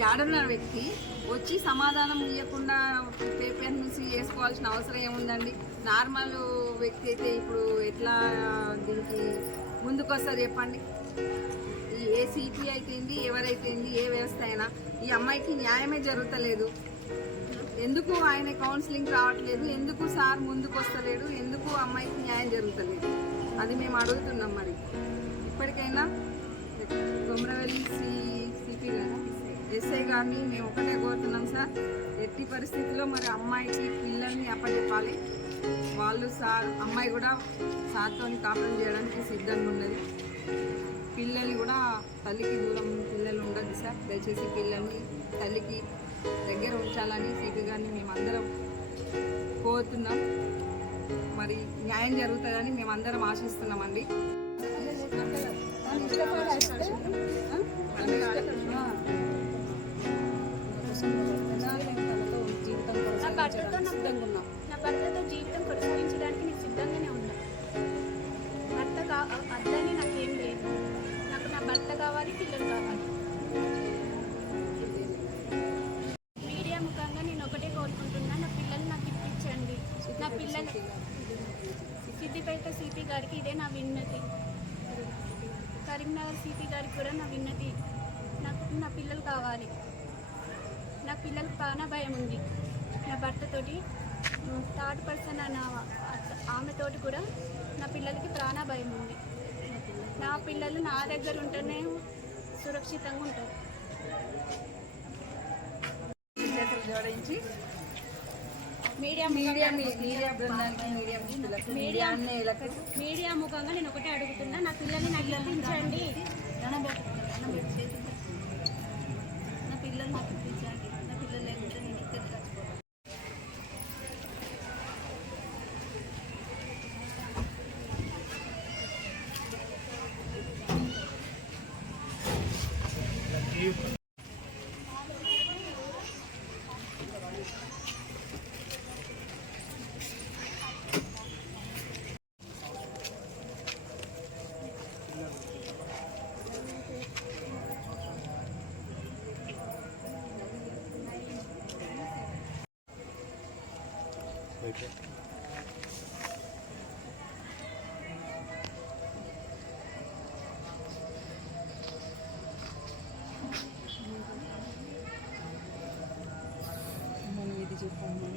Cadre వ్యక్తి వచ్చి సమాధానం ఇవ్వకుండా పేపర్ నుంచి వేసుకోవాల్సిన అవసరం ఏముందండి? నార్మల్ వ్యక్తి అయితే ఇప్పుడు ఎట్లా దీనికి ముందుకు వస్తారు చెప్పండి? ఏ సిటీ అయితేంది, ఎవరైతేంది, ఏ వ్యవస్థ అయినా ఈ అమ్మాయికి న్యాయమే జరుగుతలేదు. ఎందుకు ఆయన కౌన్సిలింగ్ రావట్లేదు? ఎందుకు సార్ ముందుకు వస్తలేడు? ఎందుకు అమ్మాయికి న్యాయం జరుగుతలేదు? అది మేము అడుగుతున్నాం. మరి ఇప్పటికైనా కొమరవెల్లి సిపి ఎస్ఐ గారిని మేము ఒకటే కోరుతున్నాం సార్, ఎట్టి పరిస్థితుల్లో మరి అమ్మాయికి పిల్లల్ని అప్పచెప్పాలి. వాళ్ళు సార్ అమ్మాయి కూడా సార్తో కాపురం చేయడానికి సిద్ధంగా ఉన్నది. పిల్లల్ని కూడా తల్లికి దూరం పిల్లలు ఉండదు సార్. దయచేసి పిల్లల్ని తల్లికి దగ్గర ఉంచాలని సిపి గారిని మేమందరం కోరుతున్నాం. మరి న్యాయం జరుగుతుందని మేమందరం ఆశిస్తున్నామండి. నా భర్తతో జీవితం కొనసాగించడానికి నేను సిద్ధంగానే ఉన్నా. భర్త అద్దని నాకేం లేదు. నాకు నా భర్త కావాలి, పిల్లలు కావాలి. మీడియా ముఖంగా నేను ఒకటే కోరుకుంటున్నా, నా పిల్లలు నాకు ఇప్పించండి. నా పిల్లలు సిద్దిపేట సిపి గారికి ఇదే నా విన్నతి, కరీంనగర్ సిపి గారికి కూడా నా విన్నతి. నాకు నా పిల్లలు కావాలి. నా పిల్లలకు ప్రాణ భయం ఉంది. నా భర్తతోటి థర్డ్ పర్సన్ అన్న ఆమెతోటి కూడా నా పిల్లలకి ప్రాణ భయం ఉంది. నా పిల్లలు నా దగ్గర ఉంటేనే సురక్షితంగా ఉంటారు. జోడించి మీడియా ముఖంగా నేను ఒకటే అడుగుతున్నా, నా పిల్లల్ని నాకు ఇప్పించండి. నా పిల్లలు నాకు ఇప్పించండి. నా పిల్లలు లేకుంటే నేను ఇక్కడ చచ్చిపోతాను.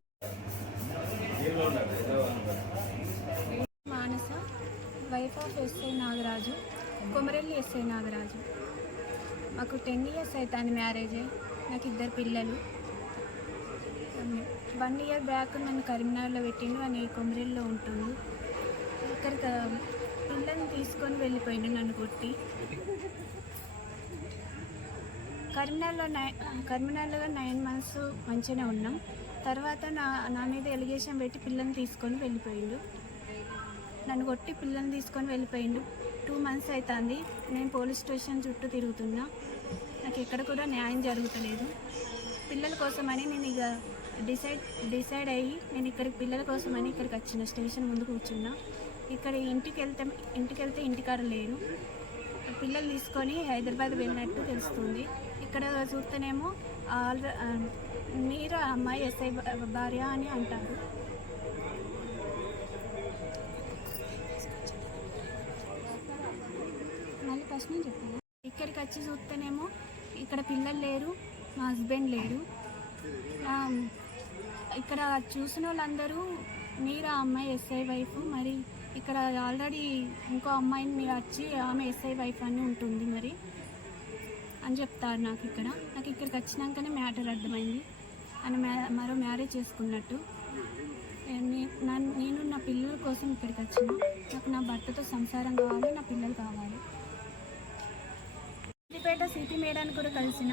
Manasa, wife of SI Nagaraju, Komarelli SI Nagaraju. మాకు 10 years అవుతుంది మ్యారేజ్. నాకు 2 పిల్లలు. 1 year బ్యాక్ నన్ను కరీంనగర్లో పెట్టిండు, అని కొమరెల్లిలో ఉంటుంది. ఇక్కడికి పిల్లల్ని తీసుకొని వెళ్ళిపోయిండు నన్ను కొట్టి. కరీంనగర్లో 9 months మంచిగానే ఉన్నాం. తర్వాత నా మీద ఎలిగేషన్ పెట్టి పిల్లల్ని తీసుకొని వెళ్ళిపోయిండు. నన్ను కొట్టి పిల్లల్ని తీసుకొని వెళ్ళిపోయిండు. 2 months అవుతుంది. నేను పోలీస్ స్టేషన్ చుట్టూ తిరుగుతున్నా. నాకు ఎక్కడ కూడా న్యాయం జరుగుతలేదు. పిల్లల కోసమని నేను ఇక డిసైడ్ అయ్యి నేను ఇక్కడికి పిల్లల కోసమని ఇక్కడికి వచ్చిన. స్టేషన్ ముందు కూర్చున్నా. ఇక్కడ ఇంటికి వెళ్తే ఇంటికాడ లేరు. పిల్లలు తీసుకొని హైదరాబాద్ వెళ్ళినట్టు తెలుస్తుంది. ఇక్కడ చూస్తేనేమో మీరు అమ్మాయి ఎస్ఐ భార్య అని అంటారు. మళ్ళీ ఫస్ట్ నేను చెప్పాను. ఇక్కడికి వచ్చి చూస్తేనేమో ఇక్కడ పిల్లలు లేరు, మా హస్బెండ్ లేరు. ఇక్కడ చూసిన వాళ్ళందరూ మీరు ఆ అమ్మాయి ఎస్ఐ వైఫ్, మరి ఇక్కడ ఆల్రెడీ ఇంకో అమ్మాయిని మీరు వచ్చి ఆమె ఎస్ఐ వైఫ్ అని ఉంటుంది మరి అని చెప్తారు. నాకు ఇక్కడికి వచ్చినాకనే మ్యాటర్ అర్థమైంది. అని మరో మ్యారేజ్ చేసుకున్నట్టు. నేను నా పిల్లల కోసం ఇక్కడికి వచ్చిన. నాకు నా భర్తతో సంసారం కావాలి, నా పిల్లలు కావాలి. సిద్దిపేట సిపి మేడాన్ని కూడా కలిసిన.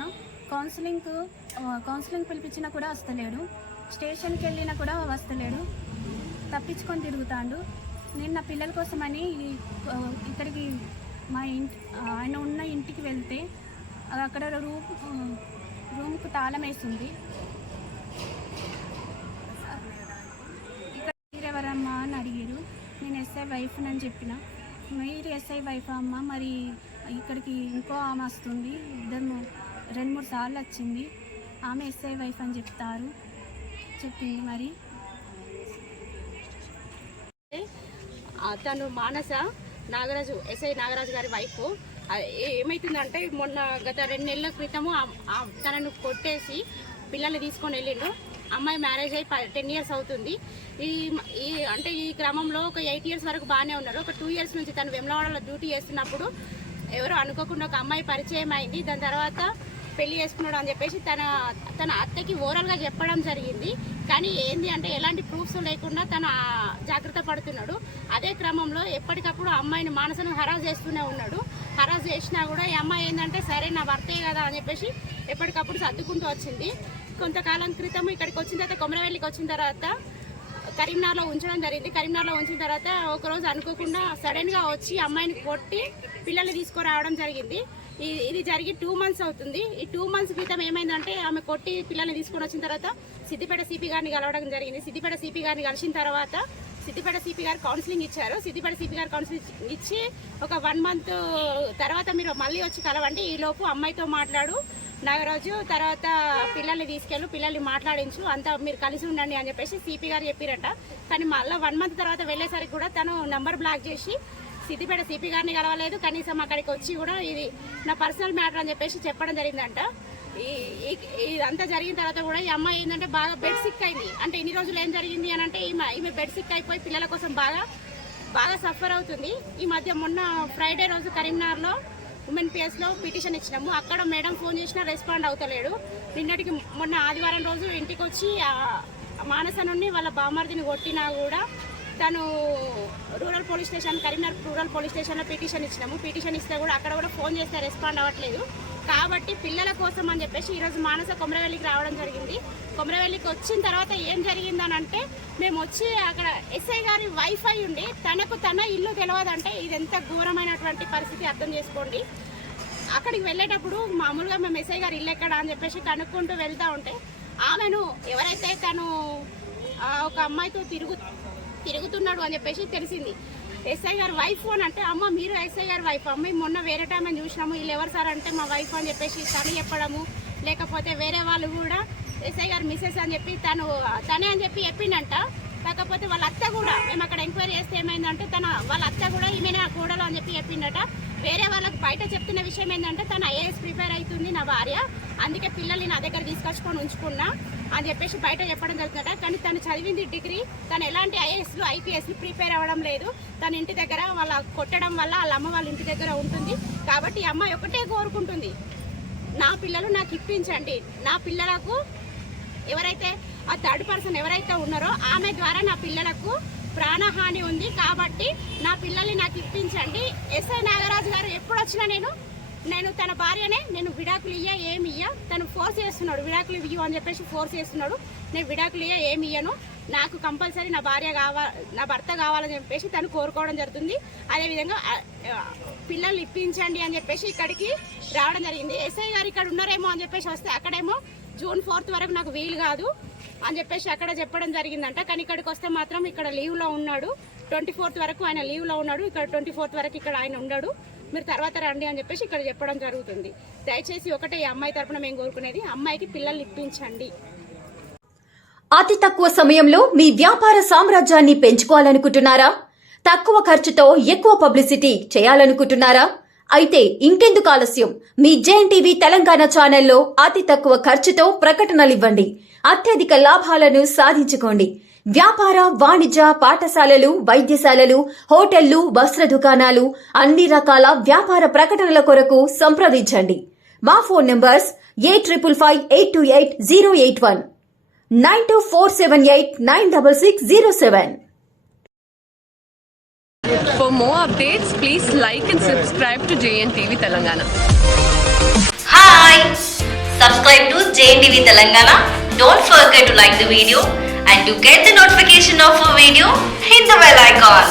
కౌన్సిలింగ్ పిలిపించినా కూడా వస్తలేడు. స్టేషన్కి వెళ్ళినా కూడా వస్తలేడు. తప్పించుకొని తిరుగుతాడు. నేను నా పిల్లల కోసమని ఇక్కడికి మా ఆయన ఉన్న ఇంటికి వెళ్తే అక్కడ రూమ్కు తాళం వేసింది. ఇక్కడ మీరెవరమ్మా అని అడిగారు. నేను ఎస్ఐ వైఫ్ అని చెప్పిన. మీరు ఎస్ఐ వైఫ్ అమ్మ, మరి ఇక్కడికి ఇంకో ఆమె వస్తుంది, 2-3 సార్లు వచ్చింది. ఆమె ఎస్ఐ వైఫ్ అని చెప్పింది. మరి తను మానస నాగరాజు, ఎస్ఐ నాగరాజు గారి వైఫ్. ఏమవుతుందంటే మొన్న గత 2 నెలల క్రితము తనను కొట్టేసి పిల్లల్ని తీసుకొని వెళ్ళిండు. అమ్మాయి మ్యారేజ్ అయ్యి 10 years అవుతుంది. అంటే ఈ క్రమంలో ఒక 8 years వరకు బాగానే ఉన్నారు. ఒక 2 years నుంచి తను వెమ్లవాడలో డ్యూటీ చేస్తున్నప్పుడు ఎవరో అనుకోకుండా ఒక అమ్మాయి పరిచయం అయింది. దాని తర్వాత పెళ్లి చేసుకున్నాడు అని చెప్పేసి తన అత్తకి ఓవరాల్గా చెప్పడం జరిగింది. కానీ ఏంది అంటే ఎలాంటి ప్రూఫ్స్ లేకుండా తను జాగ్రత్త పడుతున్నాడు. అదే క్రమంలో ఎప్పటికప్పుడు అమ్మాయిని మానసను హరాస్ చేస్తూనే ఉన్నాడు. హరాస్ చేసినా కూడా ఈ అమ్మాయి ఏంటంటే సరే నా భర్తే కదా అని చెప్పేసి ఎప్పటికప్పుడు సర్దుకుంటూ వచ్చింది. కొంతకాలం క్రితం ఇక్కడికి వచ్చిన తర్వాత కొమరవెల్లికి వచ్చిన తర్వాత కరీంనగర్లో ఉంచడం జరిగింది. కరీంనగర్లో ఉంచిన తర్వాత ఒకరోజు అనుకోకుండా సడన్గా వచ్చి అమ్మాయిని కొట్టి పిల్లల్ని తీసుకురావడం జరిగింది. ఇది జరిగి 2 months అవుతుంది. ఈ 2 months క్రితం ఏమైందంటే ఆమె కొట్టి పిల్లల్ని తీసుకొని వచ్చిన తర్వాత సిద్దిపేట సిపి గారిని కలవడం జరిగింది. సిద్దిపేట సిపి గారిని కలిసిన తర్వాత సిద్దిపేట సిపి గారు కౌన్సిలింగ్ ఇచ్చారు. సిద్దిపేట సిపి గారు కౌన్సిలింగ్ ఇచ్చి ఒక 1 month తర్వాత మీరు మళ్ళీ వచ్చి కలవండి, ఈలోపు అమ్మాయితో మాట్లాడు నాగరాజు, తర్వాత పిల్లల్ని తీసుకెళ్ళు, పిల్లల్ని మాట్లాడించు, అంతా మీరు కలిసి ఉండండి అని చెప్పేసి సిపి గారు చెప్పారట. కానీ మళ్ళీ 1 month తర్వాత వెళ్ళేసరికి కూడా తను నంబర్ బ్లాక్ చేసి సిద్దిపేట సిపి గారిని కలవలేదు. కనీసం అక్కడికి వచ్చి కూడా ఇది నా పర్సనల్ మ్యాటర్ అని చెప్పేసి చెప్పడం జరిగిందంట. ఇదంతా జరిగిన తర్వాత కూడా ఈ అమ్మాయి ఏంటంటే బాగా బెడ్ సిక్ అయింది. అంటే ఇన్ని రోజులు ఏం జరిగింది అని అంటే ఈమె బెడ్ సిక్ అయిపోయి పిల్లల కోసం బాగా సఫర్ అవుతుంది. ఈ మధ్య మొన్న ఫ్రైడే రోజు కరీంనగర్లో ఉమెన్ పిఎస్లో పిటిషన్ ఇచ్చినాము. అక్కడ మేడం ఫోన్ చేసినా రెస్పాండ్ అవుతలేడు. నిన్నటికి మొన్న ఆదివారం రోజు ఇంటికి వచ్చి మానస నుండి వాళ్ళ బామర్దిని కొట్టినా కూడా తను rural police station, Karimnagar rural police స్టేషన్లో పిటిషన్ ఇచ్చినాము. పిటిషన్ ఇస్తే కూడా అక్కడ కూడా ఫోన్ చేస్తే రెస్పాండ్ అవ్వట్లేదు. కాబట్టి పిల్లల కోసం అని చెప్పేసి ఈరోజు మానస కొమరవెల్లికి రావడం జరిగింది. కొమరవెల్లికి వచ్చిన తర్వాత ఏం జరిగిందని అంటే మేము వచ్చి అక్కడ ఎస్ఐ గారి వైఫ్ అయి ఉండి తన ఇల్లు తెలియదంటే ఇది ఎంత ఘోరమైనటువంటి పరిస్థితి అర్థం చేసుకోండి. అక్కడికి వెళ్ళేటప్పుడు మామూలుగా మేము ఎస్ఐ గారి ఇల్లు ఎక్కడ అని చెప్పేసి కనుక్కుంటూ వెళ్తూ ఉంటే ఆమెను ఎవరైతే తను ఒక అమ్మాయితో తిరుగుతున్నాడు అని చెప్పేసి తెలిసింది. ఎస్ఐ గారి వైఫ్ అని అంటే అమ్మ మీరు ఎస్ఐ గారి వైఫ్, అమ్మ మొన్న వేరే టైం అని చూసినాము, వీళ్ళు ఎవరు సార్ అంటే మా వైఫ్ అని చెప్పేసి తను చెప్పడము, లేకపోతే వేరే వాళ్ళు కూడా ఎస్ఐ గారు మిస్సెస్ అని చెప్పి తనే అని చెప్పి చెప్పిండంట. కాకపోతే వాళ్ళ అత్త కూడా మేము అక్కడ ఎంక్వైరీ చేస్తే ఏమైందంటే వాళ్ళ అత్త కూడా ఈమె నా కోడలు అని చెప్పి చెప్పిండట. వేరే వాళ్ళకి బయట చెప్తున్న విషయం ఏంటంటే తను ఐఏఎస్ ప్రిపేర్ అవుతుంది నా భార్య, అందుకే పిల్లల్ని నా దగ్గర తీసుకొచ్చుకొని ఉంచుకున్నా అని చెప్పేసి బయట చెప్పడం జరుగుతుందట. కానీ తను చదివింది డిగ్రీ, తను ఎలాంటి ఐఏఎస్లు ఐపీఎస్లు ప్రిపేర్ అవ్వడం లేదు. తన ఇంటి దగ్గర వాళ్ళ కొట్టడం వల్ల వాళ్ళ అమ్మ వాళ్ళ ఇంటి దగ్గర ఉంటుంది. కాబట్టి ఈ అమ్మాయి ఒకటే కోరుకుంటుంది, నా పిల్లలు నాకు ఇప్పించండి, నా పిల్లలకు ఎవరైతే ఆ థర్డ్ పర్సన్ ఎవరైతే ఉన్నారో ఆమె ద్వారా నా పిల్లలకు ప్రాణహాని ఉంది, కాబట్టి నా పిల్లల్ని నాకు ఇప్పించండి. ఎస్ఐ నాగరాజు గారు ఎప్పుడు వచ్చినా నేను తన భార్యనే, నేను విడాకులు ఏమి ఇయ్య, తను ఫోర్స్ చేస్తున్నాడు, విడాకులు ఇవ్వు అని చెప్పేసి ఫోర్స్ చేస్తున్నాడు. నేను విడాకులు ఏమి ఇయ్యను, నాకు కంపల్సరీ నా భర్త కావాలని చెప్పేసి తను కోరుకోవడం జరుగుతుంది. అదేవిధంగా పిల్లల్ని ఇప్పించండి అని చెప్పేసి ఇక్కడికి రావడం జరిగింది. ఎస్ఐ గారు ఇక్కడ ఉన్నారేమో అని చెప్పేసి వస్తే అక్కడేమో June 4th వరకు నాకు వీలు కాదు అని చెప్పేసి అక్కడ చెప్పడం జరిగిందంట. కానీ ఇక్కడికి వస్తే మాత్రం ఇక్కడ లీవ్లో ఉన్నాడు, 24th వరకు ఆయన లీవ్లో ఉన్నాడు, ఇక్కడ 24th వరకు ఇక్కడ ఆయన ఉన్నాడు, మీరు తర్వాత రండి అని చెప్పేసి ఇక్కడ చెప్పడం జరుగుతుంది. దయచేసి ఒకటే ఈ అమ్మాయి తరపున మేము కోరుకునేది, అమ్మాయికి పిల్లల్ని ఇప్పించండి. అతి తక్కువ సమయంలో మీ వ్యాపార సామ్రాజ్యాన్ని పెంచుకోవాలనుకుంటున్నారా? తక్కువ ఖర్చుతో ఎక్కువ పబ్లిసిటీ చేయాలనుకుంటున్నారా? అయితే ఇంకెందుకు ఆలస్యం, మీ జేఎన్టీవీ తెలంగాణ ఛానల్లో అతి తక్కువ ఖర్చుతో ప్రకటనలివ్వండి, అత్యధిక లాభాలను సాధించుకోండి. వ్యాపార, వాణిజ్య, పాఠశాలలు, వైద్యశాలలు, హోటళ్లు, వస్త్ర దుకాణాలు, అన్ని రకాల వ్యాపార ప్రకటనల కొరకు సంప్రదించండి. మా phone numbers 8558288081, 9247896607. For more updates, please like and subscribe to JNTV Telangana. Hi! Subscribe to JNTV Telangana. Don't forget to like the video and to get the notification of a video, hit the bell icon.